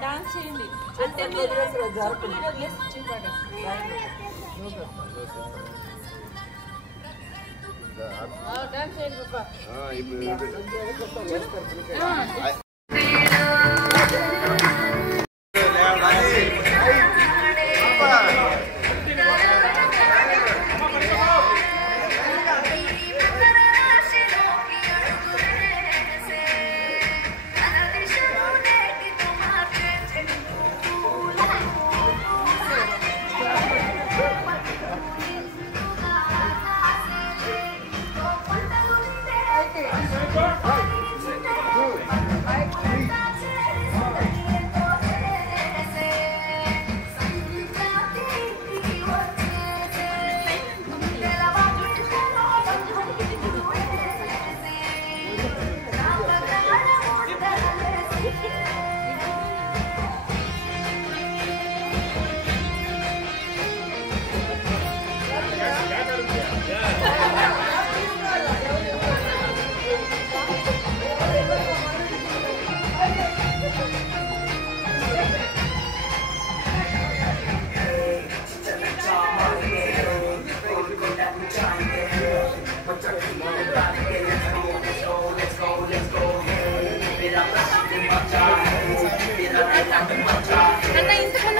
Dance చేయండి అంటే మీరు డాన్స్ చేయండి పాపా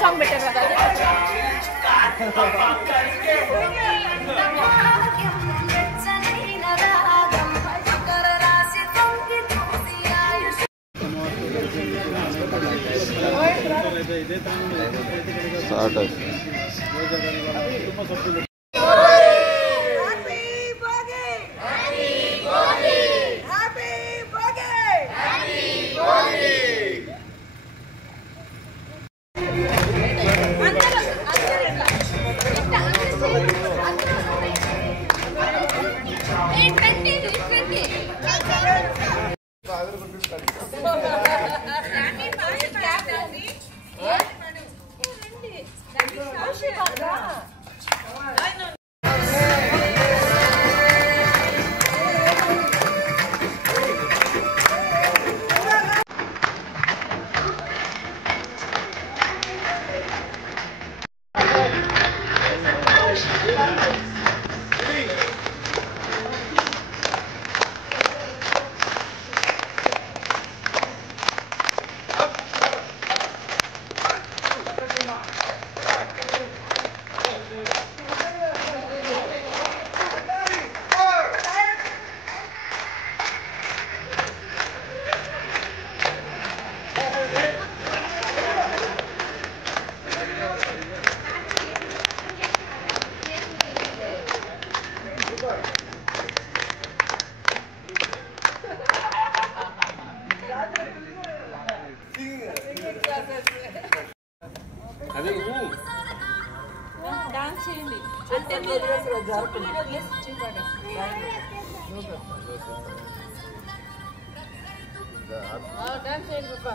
సాంగ్ పెట్టారు కదా డాన్స్ చేయండి అంటే మీరు డాన్స్ చేయండి పాపా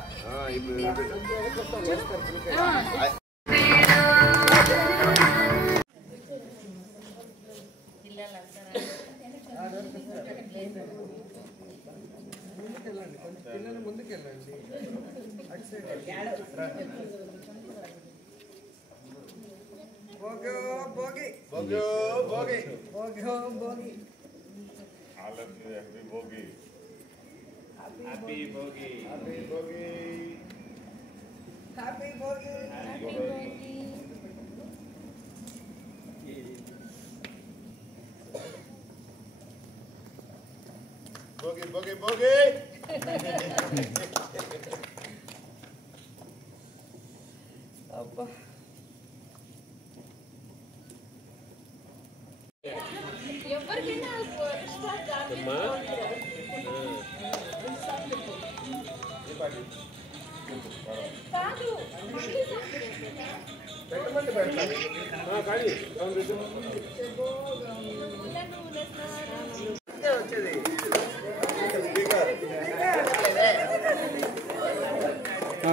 Bogi. All of you happy Bogi. Happy Bogi. Happy Bogi. Bogi. ఎవరికైనా కాదు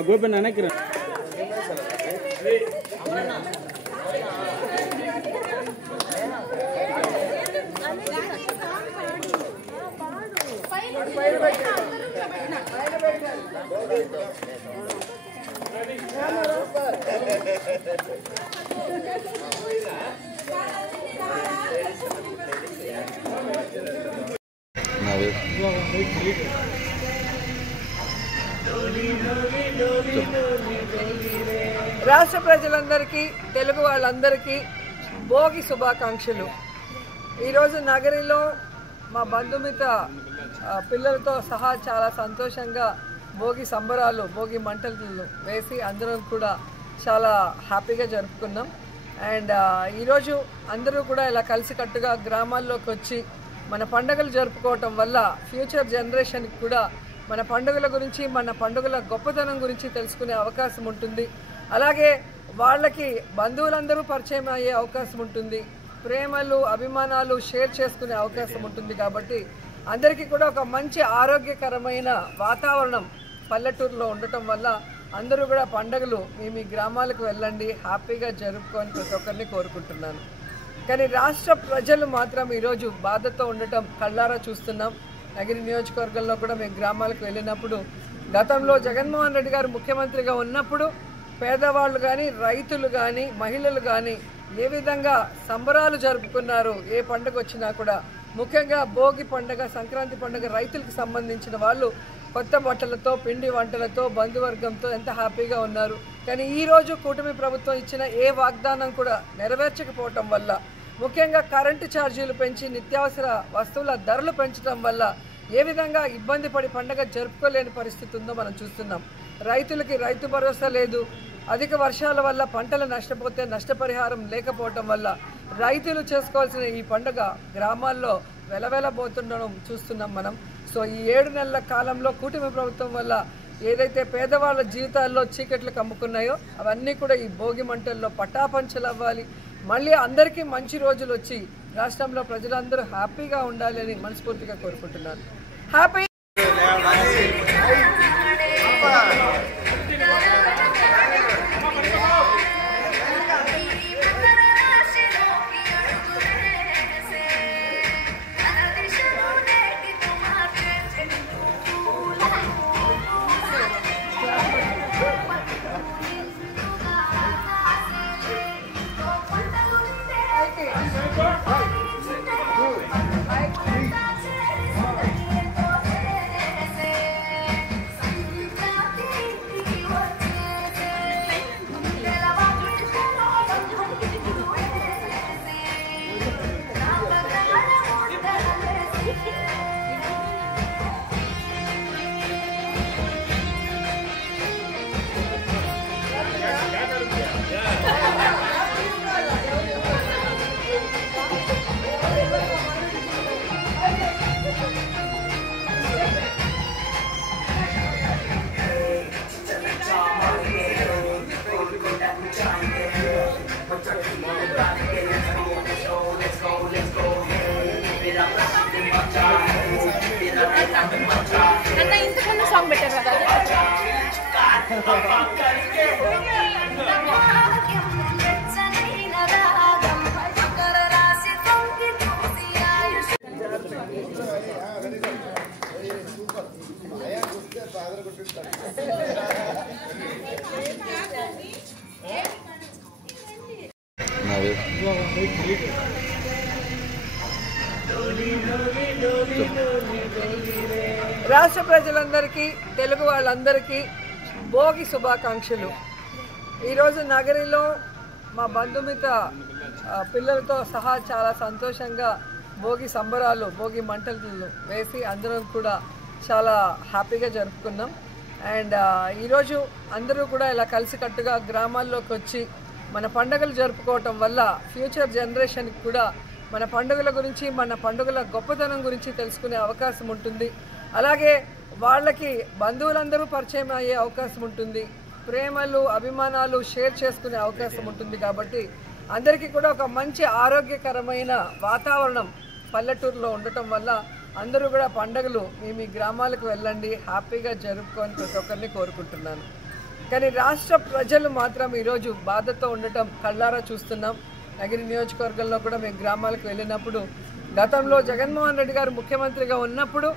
గోపన్ అనక్కిరా రాష్ట్ర ప్రజలందరికీ తెలుగు వాళ్ళందరికీ భోగి శుభాకాంక్షలు. ఈరోజు నగరిలో మా బంధుమిత్ర పిల్లలతో సహా చాలా సంతోషంగా భోగి సంబరాలు భోగి మంటలు వేసి అందరం కూడా చాలా హ్యాపీగా జరుపుకున్నాం. అండ్ ఈరోజు అందరూ కూడా ఇలా కలిసికట్టుగా గ్రామాల్లోకి వచ్చి మన పండుగలు జరుపుకోవటం వల్ల ఫ్యూచర్ జనరేషన్కి కూడా మన పండుగల గురించి మన పండుగల గొప్పతనం గురించి తెలుసుకునే అవకాశం ఉంటుంది. అలాగే వాళ్ళకి బంధువులందరూ పరిచయం అయ్యే అవకాశం ఉంటుంది. ప్రేమలు అభిమానాలు షేర్ చేసుకునే అవకాశం ఉంటుంది. కాబట్టి అందరికీ కూడా ఒక మంచి ఆరోగ్యకరమైన వాతావరణం పల్లెటూరులో ఉండటం వల్ల అందరూ కూడా పండుగలు మీ గ్రామాలకు వెళ్ళండి, హ్యాపీగా జరుపుకొని ప్రతి ఒక్కరిని కోరుకుంటున్నాను. కానీ రాష్ట్ర ప్రజలు మాత్రం ఈరోజు బాధతో ఉండటం కళ్ళారా చూస్తున్నాం. నగిరి నియోజకవర్గంలో కూడా మేము గ్రామాలకు వెళ్ళినప్పుడు గతంలో జగన్మోహన్ రెడ్డి గారు ముఖ్యమంత్రిగా ఉన్నప్పుడు పేదవాళ్ళు కానీ రైతులు కానీ మహిళలు కానీ ఏ విధంగా సంబరాలు జరుపుకున్నారు. ఏ పండుగ వచ్చినా కూడా ముఖ్యంగా భోగి పండుగ సంక్రాంతి పండుగ రైతులకు సంబంధించిన వాళ్ళు కొత్త బట్టలతో పిండి వంటలతో బంధువర్గంతో ఎంత హ్యాపీగా ఉన్నారు. కానీ ఈరోజు కూటమి ప్రభుత్వం ఇచ్చిన ఏ వాగ్దానం కూడా నెరవేర్చకపోవటం వల్ల ముఖ్యంగా కరెంటు ఛార్జీలు పెంచి నిత్యావసర వస్తువుల ధరలు పెంచడం వల్ల ఏ విధంగా ఇబ్బంది పడి పండుగ జరుపుకోలేని పరిస్థితి ఉందో మనం చూస్తున్నాం. రైతులకి రైతు భరోసా లేదు. అధిక వర్షాల వల్ల పంటలు నష్టపోతే నష్టపరిహారం లేకపోవటం వల్ల రైతులు చేసుకోవాల్సిన ఈ పండుగ గ్రామాల్లో వెలవెలబోతుండడం చూస్తున్నాం మనం. సో ఈ 7 నెలల కాలంలో కూటమి ప్రభుత్వం వల్ల ఏదైతే పేదవాళ్ళ జీవితాల్లో చీకట్లు కమ్ముకున్నాయో అవన్నీ కూడా ఈ భోగి మంటల్లో పటాపంచలు అవ్వాలి. మళ్ళీ అందరికీ మంచి రోజులు వచ్చి రాష్ట్రంలో ప్రజలందరూ హ్యాపీగా ఉండాలని మనస్ఫూర్తిగా కోరుకుంటున్నాను. హ్యాపీ అన్న ఇంతకుముందు సాంగ్ పెట్టారు కదా సూపర్ రాష్ట్ర ప్రజలందరికీ తెలుగు వాళ్ళందరికీ భోగి శుభాకాంక్షలు. ఈరోజు నగరిలో మా బంధుమిత్ర పిల్లలతో సహా చాలా సంతోషంగా భోగి సంబరాలు, భోగి మంటలు వేసి అందరం కూడా చాలా హ్యాపీగా జరుపుకున్నాం. అండ్ ఈరోజు అందరూ కూడా ఇలా కలిసికట్టుగా గ్రామాల్లోకి వచ్చి మన పండుగలు జరుపుకోవటం వల్ల ఫ్యూచర్ జనరేషన్కి కూడా మన పండుగల గురించి, మన పండుగల గొప్పతనం గురించి తెలుసుకునే అవకాశం ఉంటుంది. అలాగే వాళ్ళకి బంధువులందరూ పరిచయం అయ్యే అవకాశం ఉంటుంది. ప్రేమలు, అభిమానాలు షేర్ చేసుకునే అవకాశం ఉంటుంది. కాబట్టి అందరికీ కూడా ఒక మంచి ఆరోగ్యకరమైన వాతావరణం పల్లెటూరులో ఉండటం వల్ల అందరూ కూడా పండుగలు మీ గ్రామాలకు వెళ్ళండి, హ్యాపీగా జరుపుకొని ప్రతి ఒక్కరిని కోరుకుంటున్నాను. కానీ రాష్ట్ర ప్రజలు మాత్రం ఈరోజు బాధతో ఉండటం కళ్ళారా చూస్తున్నాం. నగిరి నియోజకవర్గంలో కూడా మేము గ్రామాలకు వెళ్ళినప్పుడు గతంలో జగన్మోహన్ రెడ్డి గారు ముఖ్యమంత్రిగా ఉన్నప్పుడు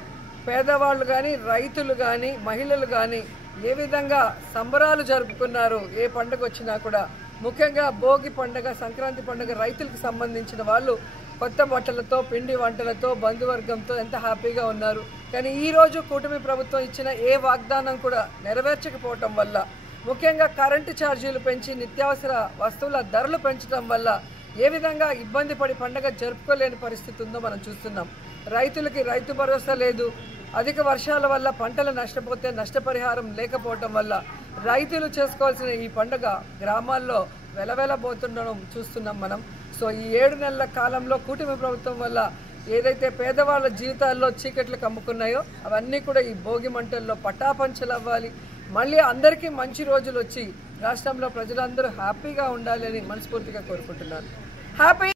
పేదవాళ్ళు కానీ, రైతులు కానీ, మహిళలు కానీ ఏ విధంగా సంబరాలు జరుపుకున్నారు. ఏ పండుగ వచ్చినా కూడా, ముఖ్యంగా భోగి పండుగ, సంక్రాంతి పండుగ రైతులకు సంబంధించిన వాళ్ళు కొత్త బట్టలతో, పిండి వంటలతో, బంధువర్గంతో ఎంత హ్యాపీగా ఉన్నారు. కానీ ఈరోజు కూటమి ప్రభుత్వం ఇచ్చిన ఏ వాగ్దానం కూడా నెరవేర్చకపోవటం వల్ల, ముఖ్యంగా కరెంటు ఛార్జీలు పెంచి నిత్యావసర వస్తువుల ధరలు పెంచడం వల్ల ఏ విధంగా ఇబ్బంది పడి పండుగ జరుపుకోలేని పరిస్థితి ఉందో మనం చూస్తున్నాం. రైతులకి రైతు భరోసా లేదు. అధిక వర్షాల వల్ల పంటలు నష్టపోతే నష్టపరిహారం లేకపోవటం వల్ల రైతులు చేసుకోవాల్సిన ఈ పండుగ గ్రామాల్లో వెలవెలబోతుండడం చూస్తున్నాం మనం. సో ఈ 7 నెలల కాలంలో కూటమి ప్రభుత్వం వల్ల ఏదైతే పేదవాళ్ళ జీవితాల్లో చీకట్లు కమ్ముకున్నాయో అవన్నీ కూడా ఈ భోగి మంటల్లో పటాపంచలు అవ్వాలి. మళ్ళీ అందరికీ మంచి రోజులు వచ్చి రాష్ట్రంలో ప్రజలందరూ హ్యాపీగా ఉండాలని మనస్ఫూర్తిగా కోరుకుంటున్నాను. హ్యాపీ